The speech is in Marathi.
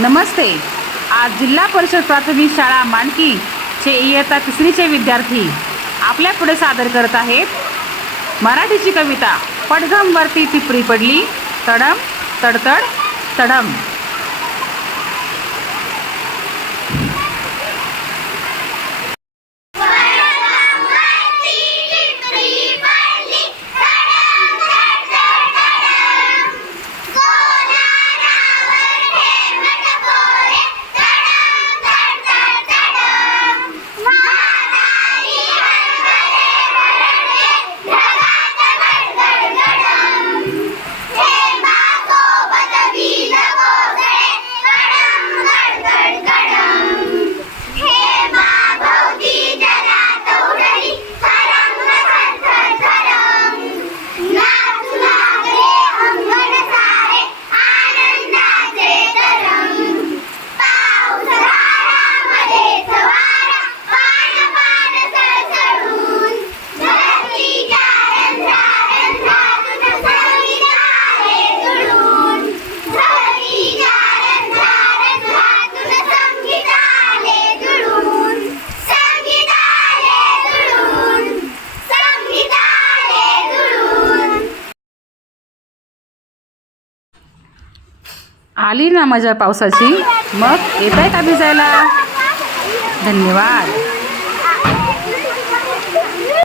नमस्ते. आज जिल्हा परिषद प्राथमिक शाळा मांडकी चे इयत्ता तिसरीचे विद्यार्थी आपल्यापुढे सादर करत आहेत. मराठीची कविता पडघमवरती टिपरी पडली तडम तडतड तडम. आली ना मजा पावसाची? मग येत आहे का भिजायला धन्यवाद.